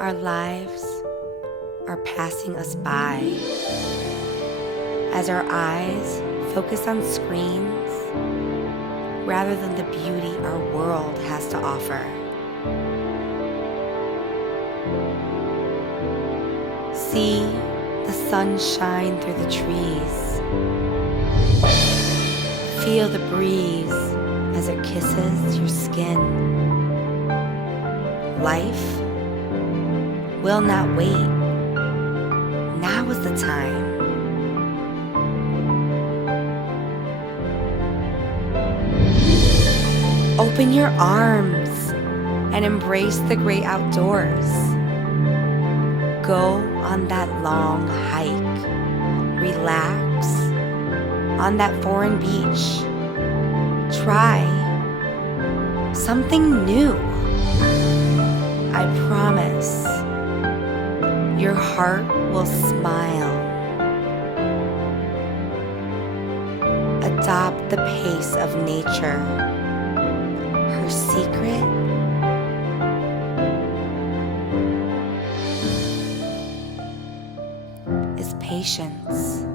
Our lives are passing us by as our eyes focus on screens rather than the beauty our world has to offer. See the sun shine through the trees. Feel the breeze as it kisses your skin. Life will not wait. Now is the time. Open your arms and embrace the great outdoors. Go on that long hike. Relax on that foreign beach. Try something new. I promise your heart will smile. Adopt the pace of nature. Her secret is patience.